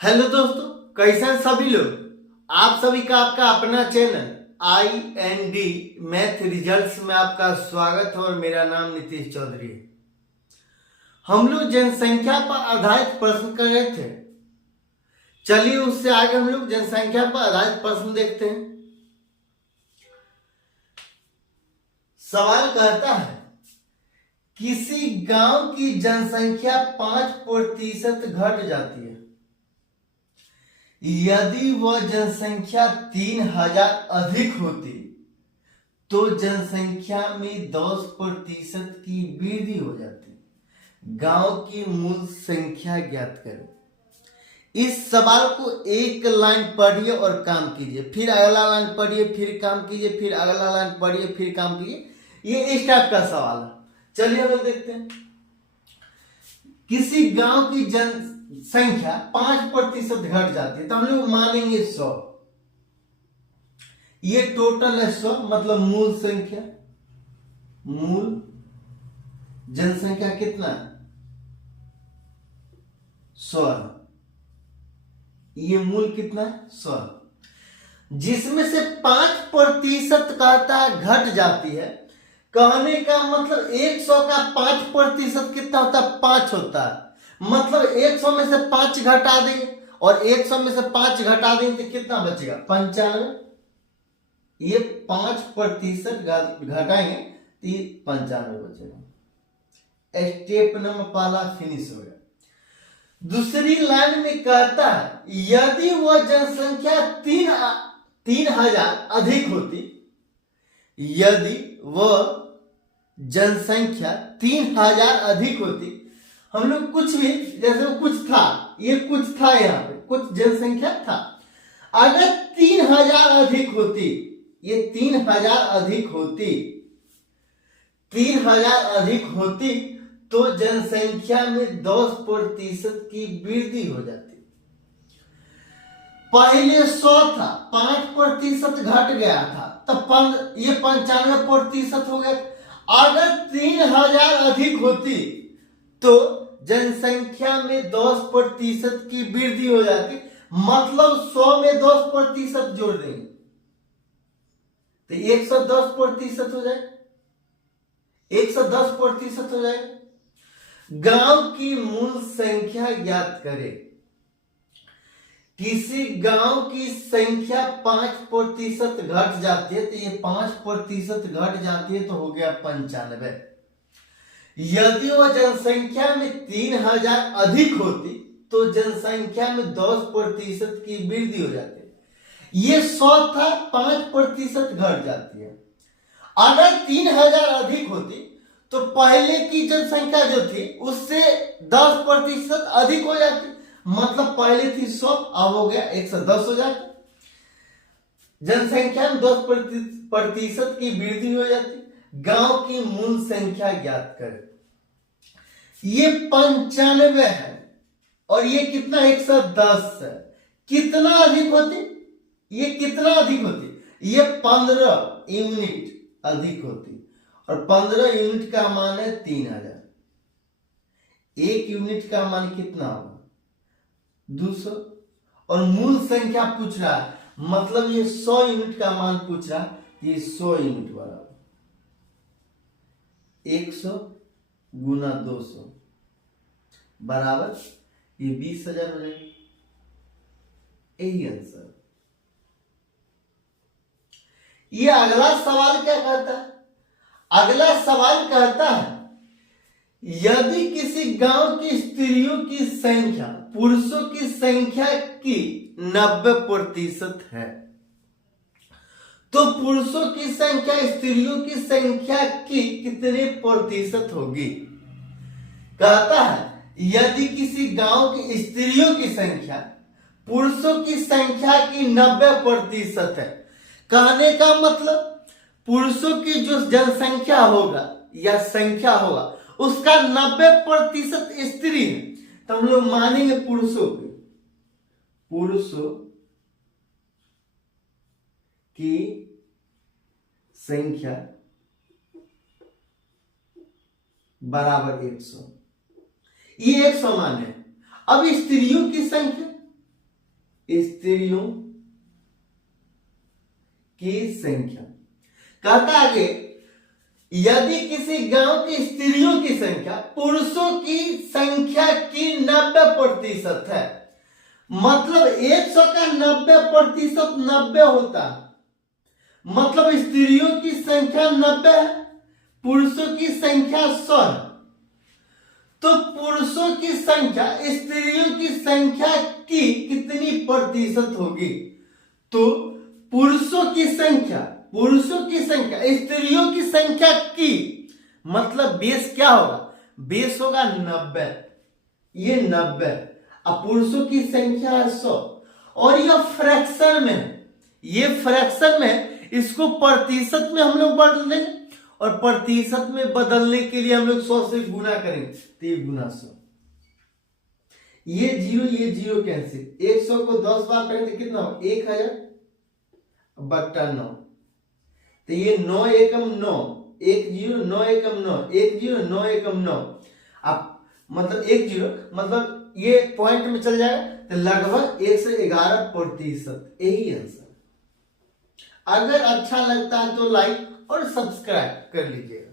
Hello दोस्तों, कैसे हैं सभी लोग। आप सभी का आपका अपना चैनल IND मैथ रिजल्ट्स में आपका स्वागत है और मेरा नाम नीतीश चौधरी है। हम लोग जनसंख्या पर आधारित प्रश्न कर रहे थे। चलिए उससे आगे हम लोग जनसंख्या पर आधारित प्रश्न देखते हैं। सवाल कहता है किसी गांव की जनसंख्या 5% घट जाती है यदि वह जनसंख्या 3000 अधिक होती तो जनसंख्या में 10% की वृद्धि हो जाती। गांव की मूल संख्या ज्ञात करें। इस सवाल को एक लाइन पढ़िए और काम कीजिए, फिर अगला लाइन पढ़िए, फिर काम कीजिए, फिर अगला लाइन पढ़िए, फिर काम कीजिए। ये इस टाइप का सवाल है। चलिए हम लोग देखते हैं। किसी गांव की जनसंख्या 5% घट जाती है तो हम लोग मानेंगे 100। ये टोटल है 100, मतलब मूल संख्या। मूल जनसंख्या कितना है? 100। ये मूल कितना है? 100, जिसमें से 5% कहता है घट जाती है। कहने का मतलब 100 का 5% कितना होता है? 5 होता है। मतलब 100 में से 5 घटा देंगे और 100 में से 5 घटा देंगे तो कितना बचेगा? 95। ये 5% घटाएंगे तो 95 बचेगा। स्टेप नंबर पहला फिनिश हो गया। दूसरी लाइन में कहता है यदि वह जनसंख्या 3000 अधिक होती, यदि वह जनसंख्या 3000 अधिक होती, हम लोग कुछ भी, जैसे कुछ था, ये कुछ था, यहाँ पे कुछ जनसंख्या था। अगर 3000 अधिक होती, ये 3000 अधिक होती, 3000 अधिक होती तो जनसंख्या में 10% की वृद्धि हो जाती। पहले 100 था, 5% घट गया था, तब ये 95% हो गया। अगर 3000 अधिक होती तो जनसंख्या में 10% की वृद्धि हो जाती। मतलब 100 में 10% जोड़ देंगे तो 110% हो जाए। 110% हो जाएगा। गांव की मूल संख्या ज्ञात करें। किसी गांव की संख्या 5% घट जाती है तो ये 5% घट जाती है तो हो गया 95। यदि वह जनसंख्या में 3000 अधिक होती तो जनसंख्या में 10% की वृद्धि हो जाती है। ये 100 था, 5% घट जाती है। अगर 3000 अधिक होती तो पहले की जनसंख्या जो थी उससे 10% अधिक हो जाती। मतलब पहले थी 100, अब हो गया 110 हो जाती। जनसंख्या में 10% की वृद्धि हो जाती। गांव की मूल संख्या ज्ञात करें। ये 95 है और ये कितना? 110 है। कितना अधिक होती? ये कितना अधिक होती? ये 15 यूनिट अधिक होती। और 15 यूनिट का मान है 3000। 1 यूनिट का मान कितना होगा? 200। और मूल संख्या पूछ रहा है, मतलब ये 100 यूनिट का मान पूछ रहा है। ये 100 यूनिट बराबर 100 गुना 200 बराबर ये 20,000 हो जाएगा। यही आंसर। ये अगला सवाल क्या कहता है? अगला सवाल कहता है यदि किसी गांव की स्त्रियों की संख्या पुरुषों की संख्या की 90% है तो पुरुषों की संख्या स्त्रियों की संख्या की कितने प्रतिशत होगी? कहता है यदि किसी गांव की स्त्रियों की संख्या पुरुषों की संख्या की 90% है। कहने का मतलब पुरुषों की जो जनसंख्या होगा या संख्या होगा उसका 90% स्त्री है तो हम लोग मानेंगे पुरुषों की संख्या बराबर 100। ये 100 मान है। अब स्त्रियों की संख्या स्त्रियों की संख्या। कहता आगे यदि किसी गांव की स्त्रियों की संख्या पुरुषों की संख्या की 90% है, मतलब 100 का 90% 90 होता, मतलब स्त्रियों की संख्या 90 है, पुरुषों की संख्या 100 है। तो पुरुषों की संख्या स्त्रियों की संख्या की कितनी प्रतिशत होगी? तो पुरुषों की संख्या स्त्रियों की संख्या की, मतलब बेस क्या होगा? बेस होगा 90, ये 90, अब पुरुषों की संख्या है 100, और यह फ्रैक्शन में, इसको प्रतिशत में हम लोग बदल देंगे, और प्रतिशत में बदलने के लिए हम लोग 100 से गुना करेंगे, तो ये गुना 100, ये जीरो कैंसिल, 100 को 10 बार करेंगे तो कितना हो? 1000 बट्टा 9, तो ये 9 एकम 9, 10 9 एकम 9, 10 9 एकम 9, अब मतलब 10 मतलब ये पॉइंट में चल जाएगा, तो लगभग 111%, यही आंसर। अगर अच्छा लगता है तो लाइक और सब्सक्राइब कर लीजिए।